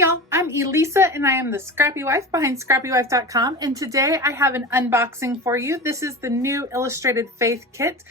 Hey y'all, I'm Elisa and I am the Scrappy Wife behind ScrappyWife.com, and today I have an unboxing for you. This is the new Illustrated Faith Kit,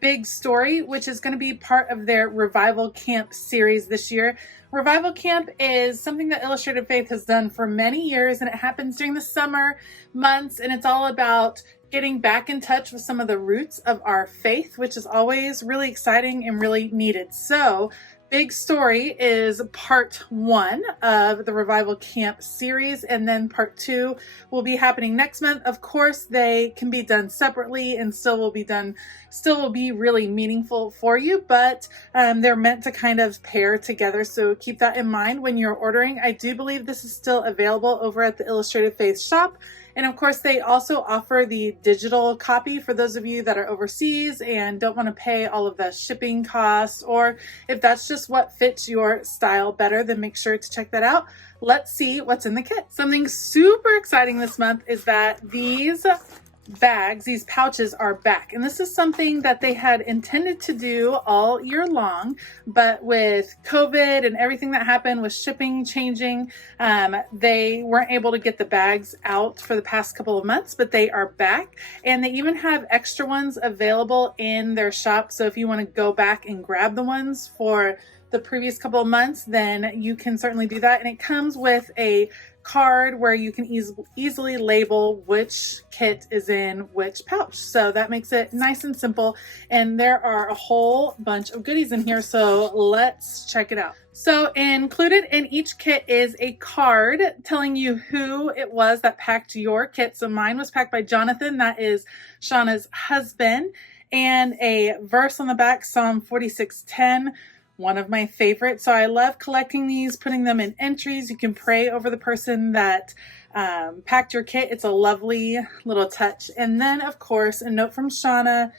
Big Story, which is going to be part of their Revival Camp series this year. Revival Camp is something that Illustrated Faith has done for many years, and it happens during the summer months, and it's all about getting back in touch with some of the roots of our faith, which is always really exciting and really needed. So Big Story is part 1 of the Revival Camp series, and then part 2 will be happening next month. Of course, they can be done separately and still will be really meaningful for you, but they're meant to kind of pair together. So keep that in mind when you're ordering. I do believe this is still available over at the Illustrated Faith shop. And of course, they also offer the digital copy for those of you that are overseas and don't want to pay all of the shipping costs, or if that's just what fits your style better, then make sure to check that out. Let's see what's in the kit. Something super exciting this month is that these bags, these pouches, are back. And this is something that they had intended to do all year long, but with COVID and everything that happened with shipping changing, they weren't able to get the bags out for the past couple of months, but they are back. And they even have extra ones available in their shop. So if you want to go back and grab the ones for the previous couple of months, then you can certainly do that. And it comes with a card where you can easily label which kit is in which pouch. So that makes it nice and simple. And there are a whole bunch of goodies in here. So let's check it out. So included in each kit is a card telling you who it was that packed your kit. So mine was packed by Jonathan. That is Shauna's husband. And a verse on the back, Psalm 46:10. One of my favorites. So I love collecting these, putting them in entries. You can pray over the person that packed your kit. It's a lovely little touch. And then, of course, a note from Shauna.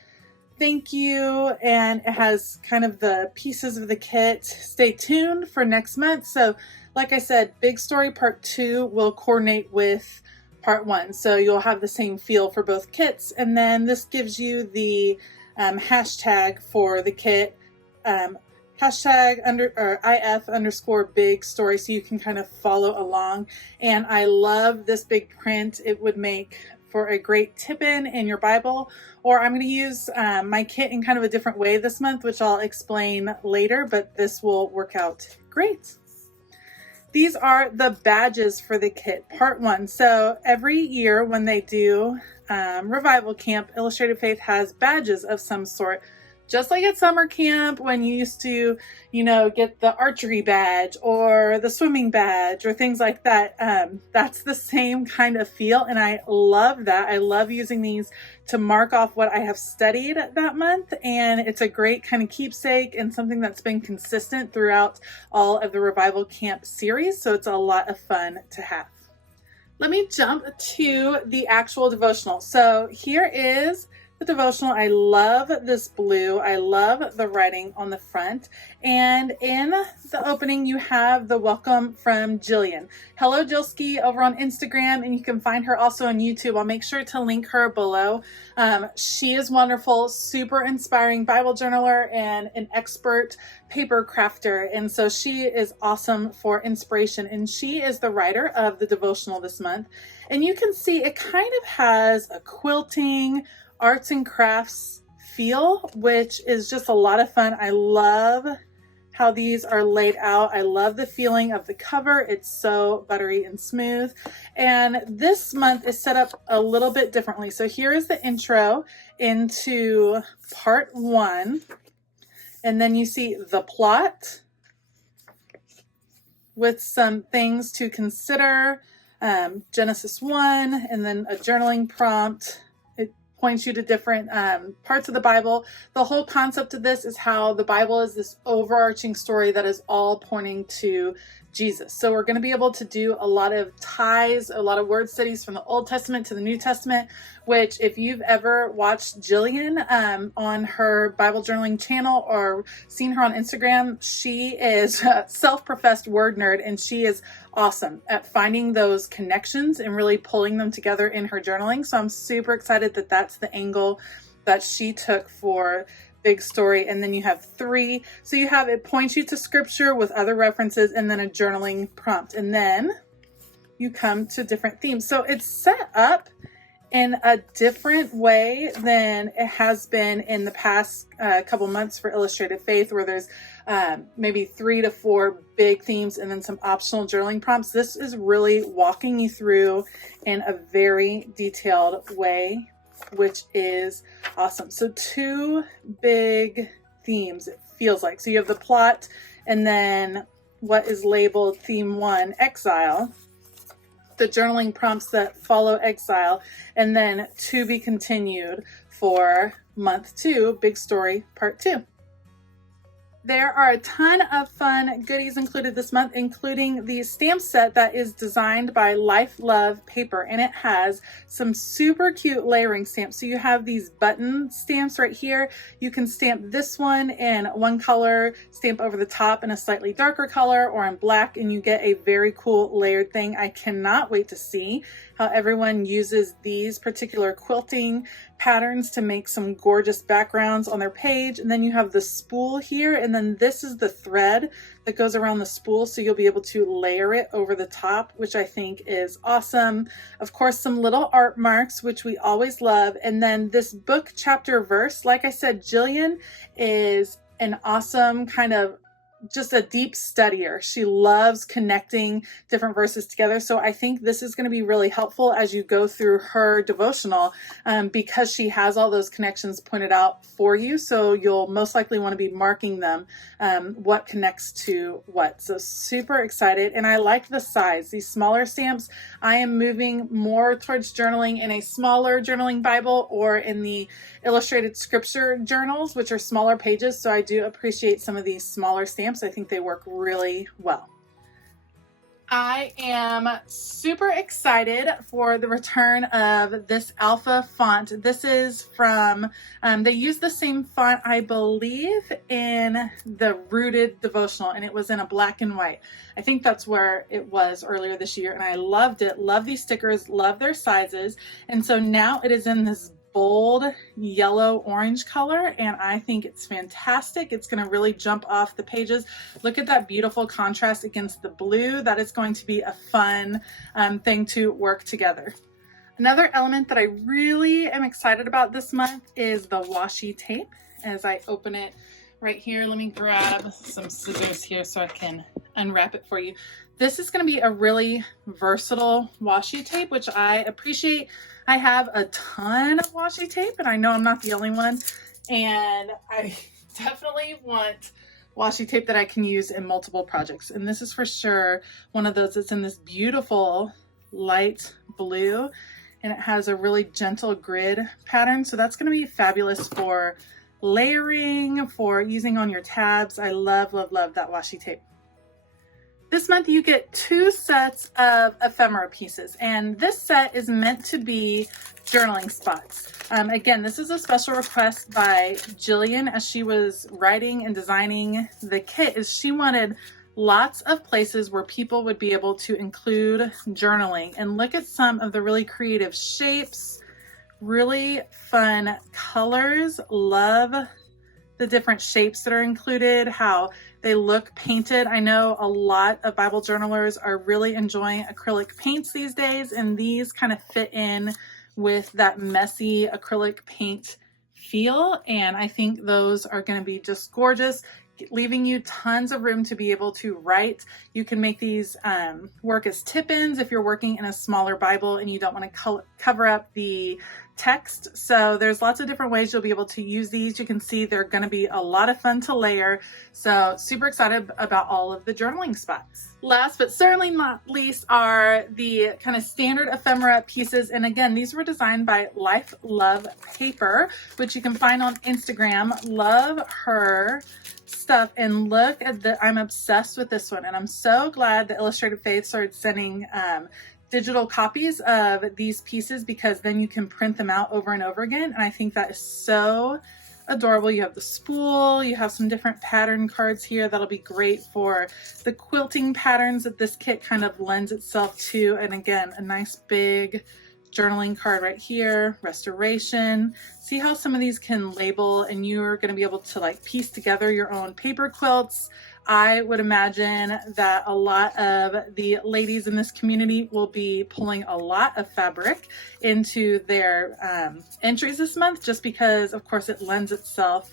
Thank you. And it has kind of the pieces of the kit. Stay tuned for next month. So like I said, Big Story Part 2 will coordinate with Part 1. So you'll have the same feel for both kits. And then this gives you the hashtag for the kit. Hashtag IF_big story, so you can kind of follow along. And I love this big print. It would make for a great tip-in your Bible. Or I'm going to use my kit in kind of a different way this month, which I'll explain later, but this will work out great. These are the badges for the kit, part 1. So every year when they do Revival Camp, Illustrated Faith has badges of some sort. Just like at summer camp when you used to, get the archery badge or the swimming badge or things like that. That's the same kind of feel. And I love that. I love using these to mark off what I have studied that month. And it's a great kind of keepsake and something that's been consistent throughout all of the Revival Camp series. So it's a lot of fun to have. Let me jump to the actual devotional. So here is the devotional. I love this blue. I love the writing on the front. And in the opening, you have the welcome from Jillian. Hello, Jillski, over on Instagram, and you can find her also on YouTube. I'll make sure to link her below. She is wonderful, super inspiring Bible journaler and an expert paper crafter. And so she is awesome for inspiration. And she is the writer of the devotional this month. And you can see it kind of has a quilting, arts and crafts feel, which is just a lot of fun. I love how these are laid out. I love the feeling of the cover. It's so buttery and smooth. And this month is set up a little bit differently. So here is the intro into part 1. And then you see the plot with some things to consider. Genesis 1, and then a journaling prompt. Points you to different parts of the Bible. The whole concept of this is how the Bible is this overarching story that is all pointing to Jesus. So we're going to be able to do a lot of ties, a lot of word studies from the Old Testament to the New Testament, which if you've ever watched Jillian on her Bible journaling channel or seen her on Instagram, she is a self-professed word nerd, and she is awesome at finding those connections and really pulling them together in her journaling. So I'm super excited that that's the angle that she took for big story, and then you have 3. So you have, it points you to scripture with other references and then a journaling prompt. And then you come to different themes. So it's set up in a different way than it has been in the past couple months for Illustrated Faith, where there's maybe 3 to 4 big themes and then some optional journaling prompts. This is really walking you through in a very detailed way, which is awesome. So 2 big themes, it feels like. So you have the plot and then what is labeled theme 1, exile, the journaling prompts that follow exile, and then to be continued for month 2, big story part 2. There are a ton of fun goodies included this month, including the stamp set that is designed by Life Love Paper, and it has some super cute layering stamps. So you have these button stamps right here. You can stamp this one in one color, stamp over the top in a slightly darker color or in black, and you get a very cool layered thing. I cannot wait to see how everyone uses these particular quilting patterns to make some gorgeous backgrounds on their page. And then you have the spool here, and then this is the thread that goes around the spool, so you'll be able to layer it over the top, which I think is awesome. Of course, some little art marks, which we always love. And then this book chapter verse, like I said, Jillian is an awesome kind of just a deep studier. She loves connecting different verses together. So I think this is going to be really helpful as you go through her devotional, because she has all those connections pointed out for you. So you'll most likely want to be marking them, what connects to what. So super excited. And I like the size, these smaller stamps. I am moving more towards journaling in a smaller journaling Bible or in the illustrated scripture journals, which are smaller pages. So I do appreciate some of these smaller stamps. I think they work really well. I am super excited for the return of this alpha font. This is from, they use the same font, I believe, in the Rooted devotional, and it was in a black and white. I think that's where it was earlier this year, and I loved it. Love these stickers, love their sizes. And so now it is in this bold yellow orange color, and I think it's fantastic. It's going to really jump off the pages. Look at that beautiful contrast against the blue. That is going to be a fun thing to work together. Another element that I really am excited about this month is the washi tape. As I open it right here, let me grab some scissors here so I can unwrap it for you. This is going to be a really versatile washi tape, which I appreciate. I have a ton of washi tape, and I know I'm not the only one, and I definitely want washi tape that I can use in multiple projects. And this is for sure one of those that's in this beautiful light blue, and it has a really gentle grid pattern. So that's going to be fabulous for layering, for using on your tabs. I love, love, love that washi tape. This month you get 2 sets of ephemera pieces, and this set is meant to be journaling spots. Again, this is a special request by Jillian as she was writing and designing the kit. Is she wanted lots of places where people would be able to include journaling, and look at some of the really creative shapes, really fun colors. Love the different shapes that are included, how they look painted. I know a lot of Bible journalers are really enjoying acrylic paints these days, and these kind of fit in with that messy acrylic paint feel. And I think those are going to be just gorgeous, leaving you tons of room to be able to write. You can make these work as tip-ins if you're working in a smaller Bible and you don't want to cover up the text. So there's lots of different ways you'll be able to use these. You can see they're going to be a lot of fun to layer. So super excited about all of the journaling spots. Last but certainly not least are the kind of standard ephemera pieces. And again, these were designed by Life Love Paper, which you can find on Instagram. Love her stuff, and look at I'm obsessed with this one, and I'm so glad that Illustrated Faith started sending digital copies of these pieces, because then you can print them out over and over again, and I think that is so adorable. You have the spool, you have some different pattern cards here that'll be great for the quilting patterns that this kit kind of lends itself to, and again, a nice big journaling card right here, restoration. See how some of these can label, and you're going to be able to like piece together your own paper quilts. I would imagine that a lot of the ladies in this community will be pulling a lot of fabric into their entries this month, just because of course it lends itself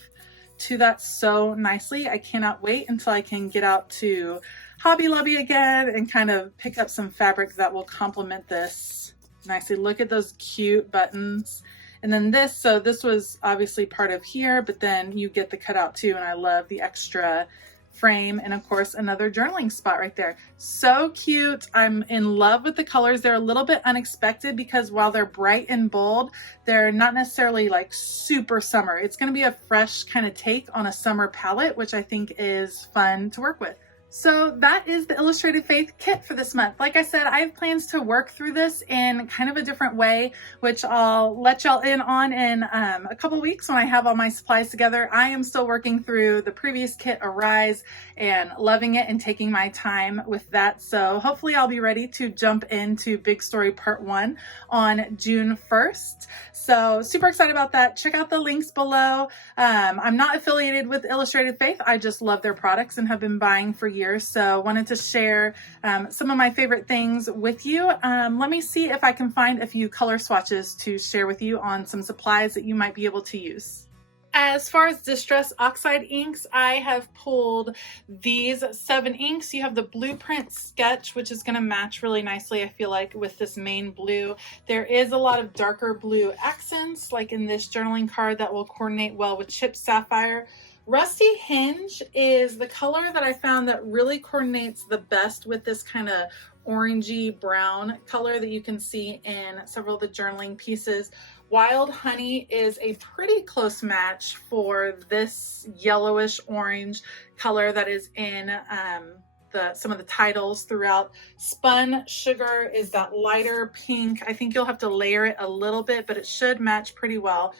to that so nicely. I cannot wait until I can get out to Hobby Lobby again and kind of pick up some fabric that will complement this nicely. Look at those cute buttons. And then this, so this was obviously part of here, but then you get the cutout too. And I love the extra frame, and of course another journaling spot right there. So cute. I'm in love with the colors. They're a little bit unexpected because while they're bright and bold, they're not necessarily like super summer. It's going to be a fresh kind of take on a summer palette, which I think is fun to work with. So that is the Illustrated Faith kit for this month. Like I said, I have plans to work through this in kind of a different way, which I'll let y'all in on in a couple weeks when I have all my supplies together. I am still working through the previous kit, Arise, and loving it and taking my time with that. So hopefully I'll be ready to jump into Big Story Part 1 on June 1st. So super excited about that. Check out the links below. I'm not affiliated with Illustrated Faith. I just love their products and have been buying for years. So wanted to share some of my favorite things with you. Let me see if I can find a few color swatches to share with you on some supplies that you might be able to use. As far as Distress Oxide inks, I have pulled these 7 inks. You have the Blueprint Sketch, which is going to match really nicely, I feel like, with this main blue. There is a lot of darker blue accents, like in this journaling card, that will coordinate well with Chipped Sapphire. Rusty Hinge is the color that I found that really coordinates the best with this kind of orangey brown color that you can see in several of the journaling pieces. Wild Honey is a pretty close match for this yellowish orange color that is in some of the titles throughout. Spun Sugar is that lighter pink. I think you'll have to layer it a little bit, but it should match pretty well.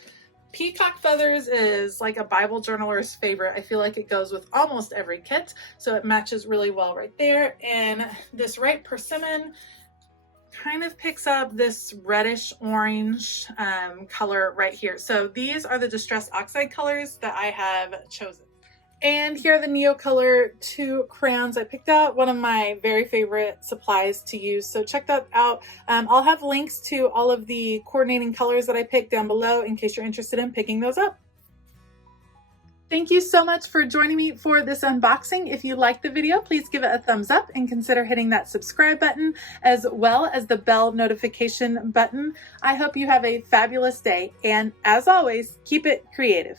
Peacock Feathers is like a Bible journaler's favorite. I feel like it goes with almost every kit, so it matches really well right there. And this Ripe Persimmon kind of picks up this reddish orange color right here. So these are the Distress Oxide colors that I have chosen. And here are the Neocolor 2 crayons. I picked out one of my very favorite supplies to use, so check that out. I'll have links to all of the coordinating colors that I picked down below in case you're interested in picking those up. Thank you so much for joining me for this unboxing. If you liked the video, please give it a thumbs up and consider hitting that subscribe button as well as the bell notification button. I hope you have a fabulous day, and as always, keep it creative.